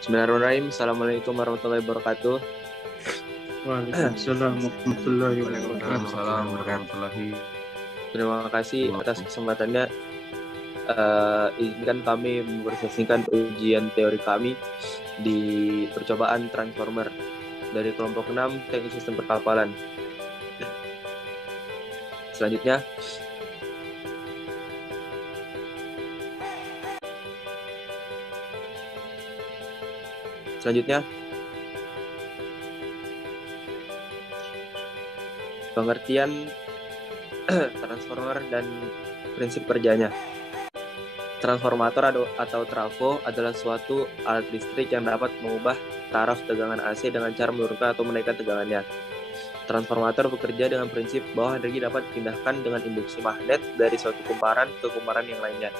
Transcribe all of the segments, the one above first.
Bismillahirrahmanirrahim. Assalamualaikum warahmatullahi wabarakatuh. Waalaikumsalam warahmatullahi wabarakatuh. Waalaikumsalam warahmatullahi. Terima kasih atas kesempatannya. Izinkan kami mempresentasikan ujian teori kami di percobaan transformer dari kelompok 6 teknik sistem perkapalan. Selanjutnya, pengertian transformer dan prinsip kerjanya. Transformator atau trafo adalah suatu alat listrik yang dapat mengubah taraf tegangan AC dengan cara menurunkan atau menaikkan tegangannya. Transformator bekerja dengan prinsip bahwa energi dapat dipindahkan dengan induksi magnet dari suatu kumparan ke kumparan yang lainnya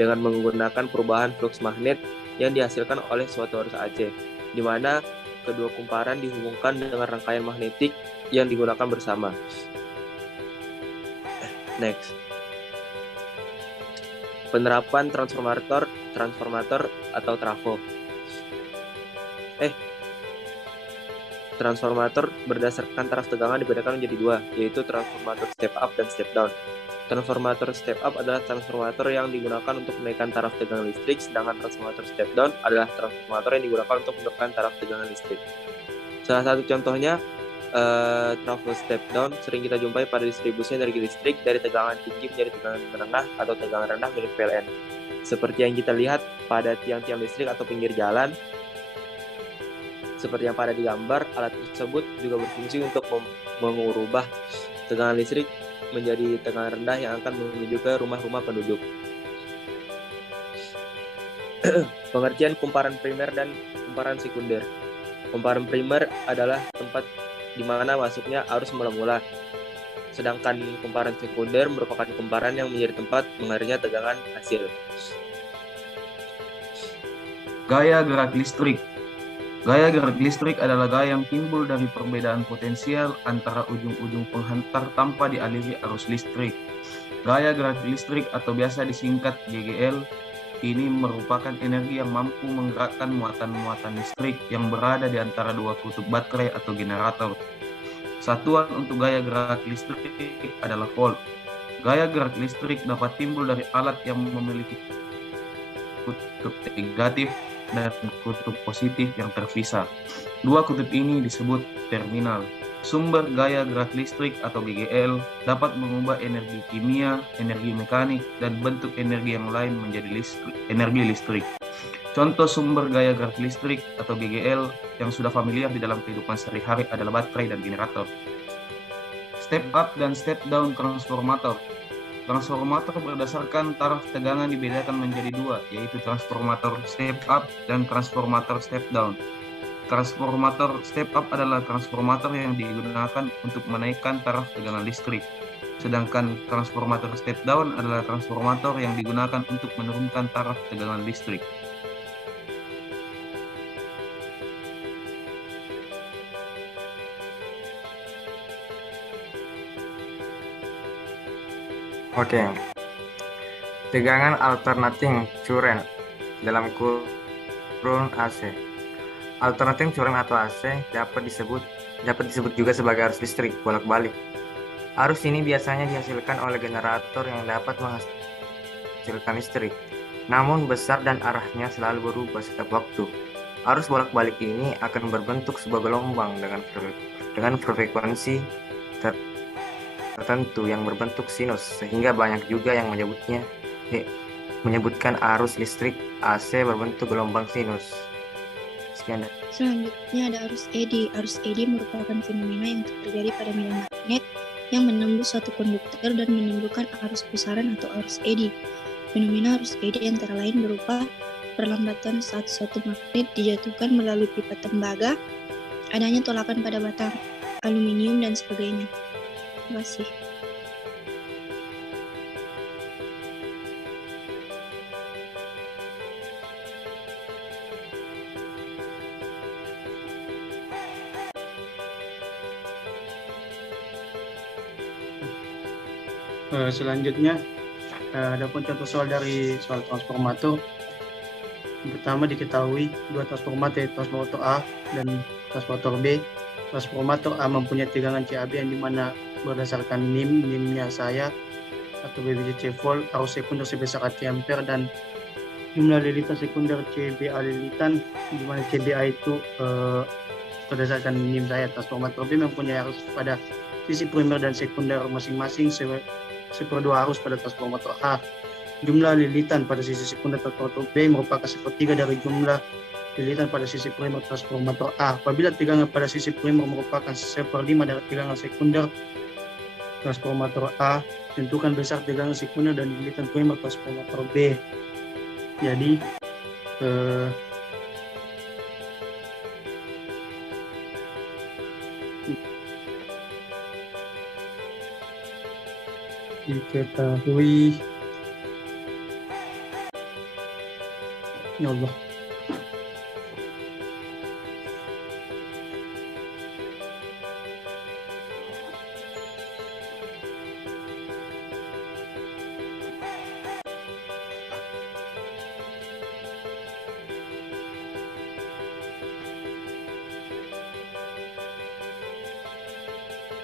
dengan menggunakan perubahan flux magnet yang dihasilkan oleh suatu arus AC, di mana kedua kumparan dihubungkan dengan rangkaian magnetik yang digunakan bersama. Next. Penerapan transformator atau trafo. Transformator berdasarkan taraf tegangan dibedakan menjadi dua, yaitu transformator step up dan step down. Transformator step up adalah transformator yang digunakan untuk menaikkan taraf tegangan listrik, sedangkan transformator step down adalah transformator yang digunakan untuk menurunkan taraf tegangan listrik. Salah satu contohnya, trafo step down sering kita jumpai pada distribusi energi listrik dari tegangan tinggi menjadi tegangan menengah atau tegangan rendah milik PLN. Seperti yang kita lihat pada tiang-tiang listrik atau pinggir jalan, seperti yang pada di gambar, alat tersebut juga berfungsi untuk mengubah tegangan listrik menjadi tegangan rendah yang akan menuju ke rumah-rumah penduduk. Pengertian kumparan primer dan kumparan sekunder. Kumparan primer adalah tempat di mana masuknya arus mula-mula, sedangkan kumparan sekunder merupakan kumparan yang menjadi tempat mengalirnya tegangan hasil. Gaya gerak listrik. Gaya gerak listrik adalah gaya yang timbul dari perbedaan potensial antara ujung-ujung penghantar tanpa dialiri arus listrik. Gaya gerak listrik atau biasa disingkat GGL ini merupakan energi yang mampu menggerakkan muatan-muatan listrik yang berada di antara dua kutub baterai atau generator. Satuan untuk gaya gerak listrik adalah volt. Gaya gerak listrik dapat timbul dari alat yang memiliki kutub negatif dan kutub positif yang terpisah. Dua kutub ini disebut terminal. Sumber gaya gerak listrik atau GGL dapat mengubah energi kimia, energi mekanik, dan bentuk energi yang lain menjadi energi listrik. Contoh sumber gaya gerak listrik atau GGL yang sudah familiar di dalam kehidupan sehari-hari adalah baterai dan generator. Step up dan step down transformator. Transformator berdasarkan taraf tegangan dibedakan menjadi dua, yaitu transformator step up dan transformator step down. Transformator step up adalah transformator yang digunakan untuk menaikkan taraf tegangan listrik. Sedangkan transformator step down adalah transformator yang digunakan untuk menurunkan taraf tegangan listrik. Oke. Tegangan alternating current dalam kurun AC. Alternating current atau AC dapat disebut juga sebagai arus listrik bolak-balik. Arus ini biasanya dihasilkan oleh generator yang dapat menghasilkan listrik, namun besar dan arahnya selalu berubah setiap waktu. Arus bolak-balik ini akan berbentuk sebuah gelombang dengan frekuensi tertentu yang berbentuk sinus, sehingga banyak juga yang menyebutkan arus listrik AC berbentuk gelombang sinus. Selanjutnya ada arus eddy. Arus eddy merupakan fenomena yang terjadi pada medan magnet yang menembus suatu konduktor dan menimbulkan arus pusaran atau arus eddy. Fenomena arus eddy antara lain berupa perlambatan saat suatu magnet dijatuhkan melalui pipa tembaga, adanya tolakan pada batang aluminium, dan sebagainya. Terima kasih. Selanjutnya, ada pun contoh soal dari soal transformator. Pertama diketahui dua transformator, yaitu transformator A dan transformator B. Transformator A mempunyai tegangan CAB yang dimana berdasarkan NIM-nya saya atau BBCC volt, arus sekunder sebesar AC ampere dan jumlah lilitan sekunder CBA lilitan, dimana CBA itu berdasarkan NIM saya. Transformator B mempunyai arus pada sisi primer dan sekunder masing-masing seperdua arus pada transformator A. Jumlah lilitan pada sisi sekunder transformator B merupakan sepertiga dari jumlah lilitan pada sisi primer transformator A. Apabila tegangan pada sisi primer merupakan 1/5 dari tegangan sekunder transformator A, tentukan besar tegangan sekunder dan lilitan primer transformator B. Jadi diketahui, ya Allah,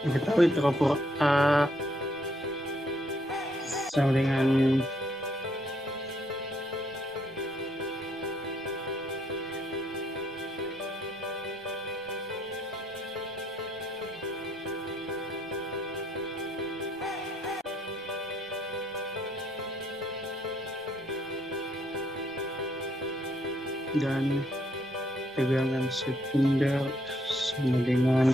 diketahui teropor A sama dengan dan tegangan sekunder sama dengan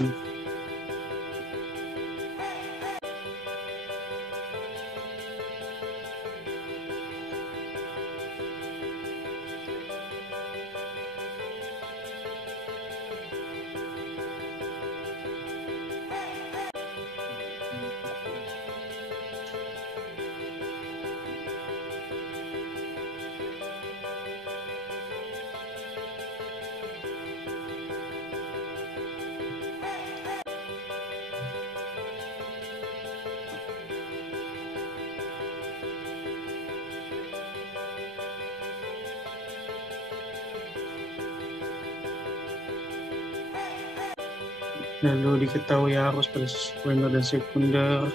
lalu diketahui arus pada sisi primer dan sekunder.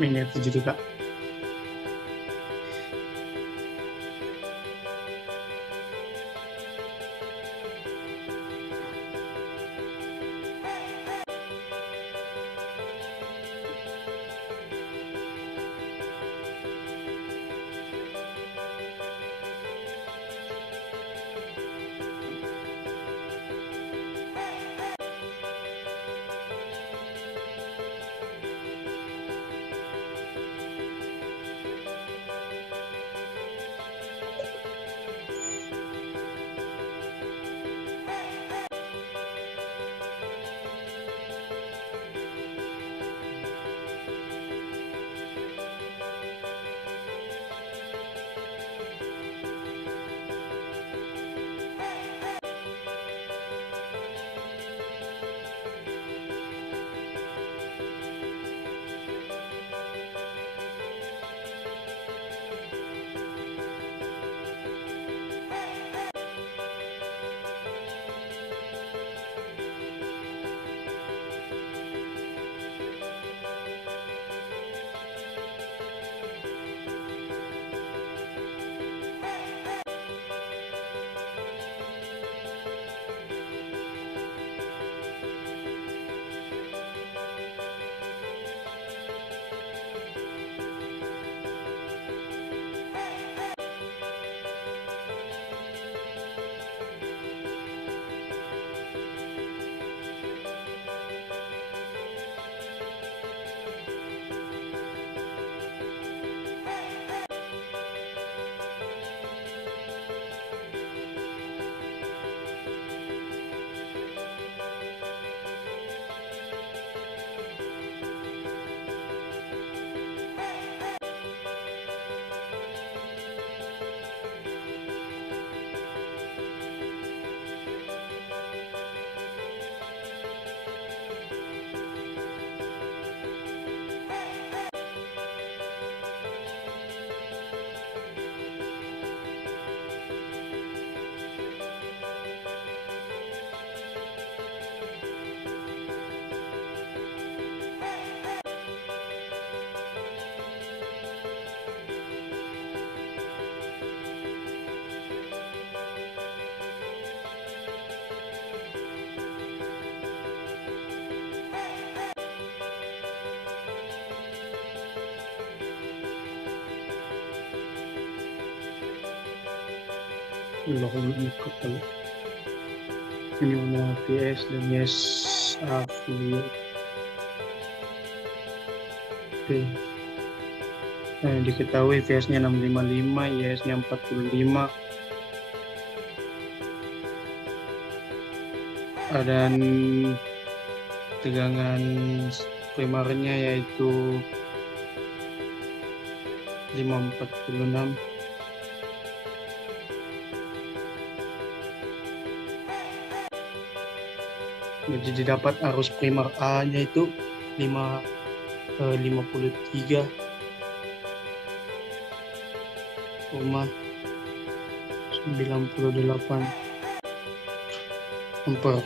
Ini aku juga. ulah ikut kalau ini mana PS dan yes affiliate. Oke. Diketahui PS-nya 655, IS-nya 45, dan tegangan primernya yaitu 546. Jadi didapat arus primer A-nya itu 53,98 ampere.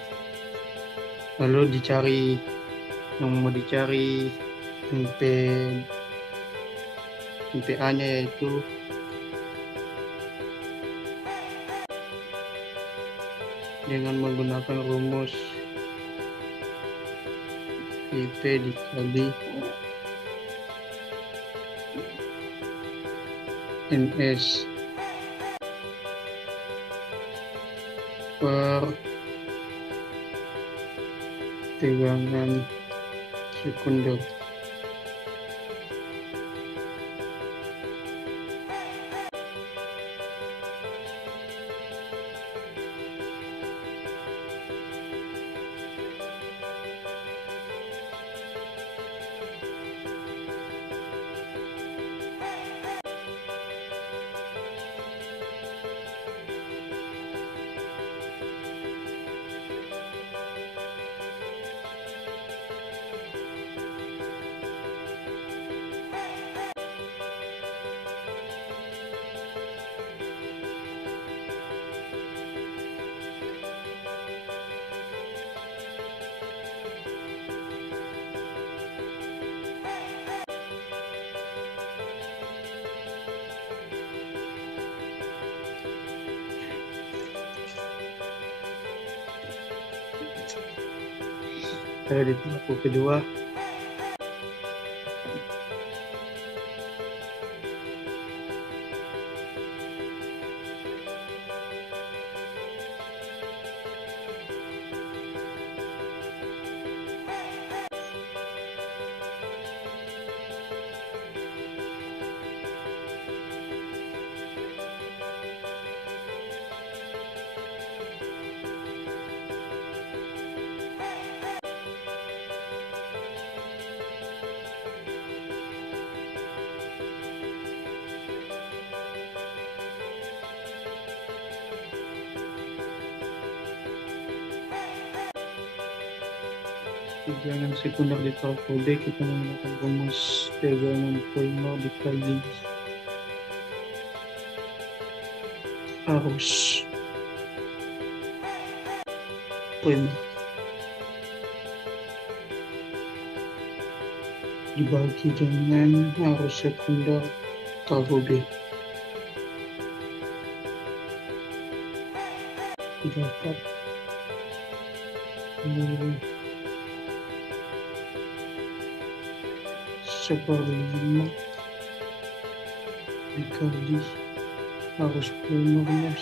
Lalu dicari yang mau dicari MPA-nya yaitu dengan menggunakan rumus IP dikali NS per tegangan sekunder. Di tahap kedua tegangan sekunder di tahap B kita menggunakan rumus tegangan primer dikali arus primer dibagi dengan arus sekunder tahap B. Didapat 1/5 dikali arus primernya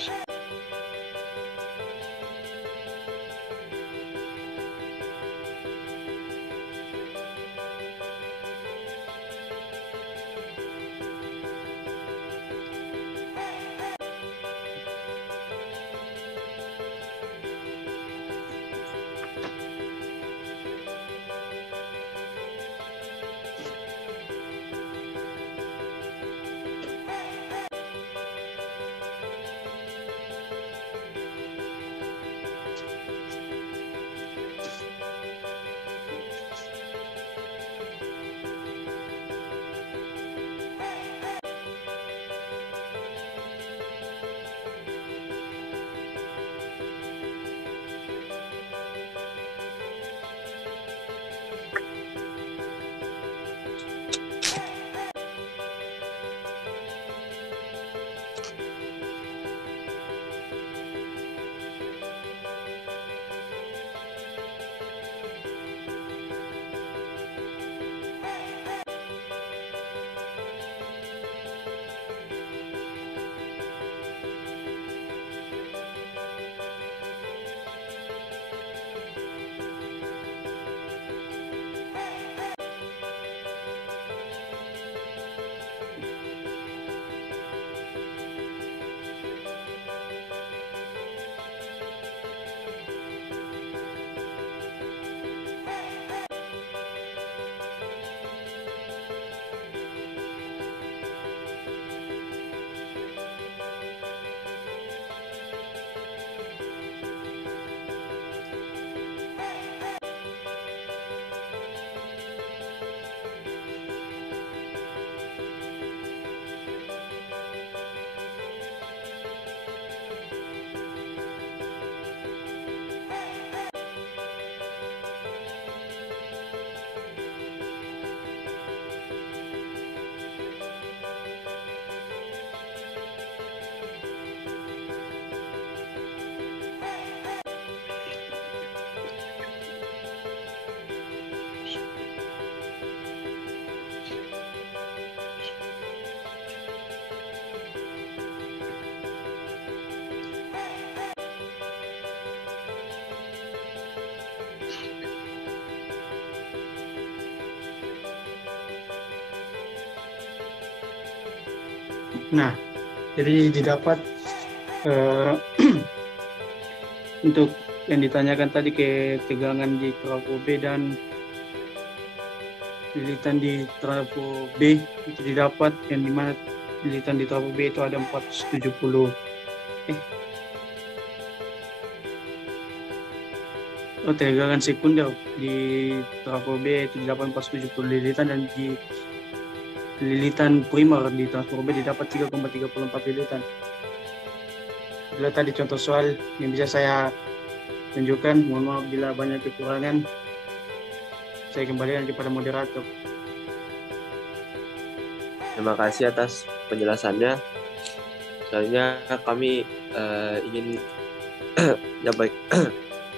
Nah, jadi didapat untuk yang ditanyakan tadi ketegangan di trafo B dan lilitan di trafo B itu didapat, yang dimana lilitan di trafo B itu ada 470 tegangan sekunder di trafo B itu didapat 470 lilitan, dan di lilitan primer di transformer B didapat 3,34 lilitan. Itulah tadi contoh soal yang bisa saya tunjukkan. Mohon maaf bila banyak kekurangan. Saya kembalikan kepada moderator. Terima kasih atas penjelasannya. Selanjutnya kami ingin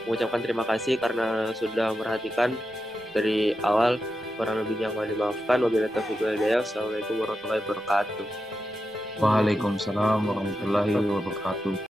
mengucapkan terima kasih karena sudah memperhatikan dari awal. Kurang lebihnya mohon dimaafkan. Wabillahi taufiq wal hidayah. Assalamualaikum warahmatullahi wabarakatuh. Waalaikumsalam warahmatullahi wabarakatuh.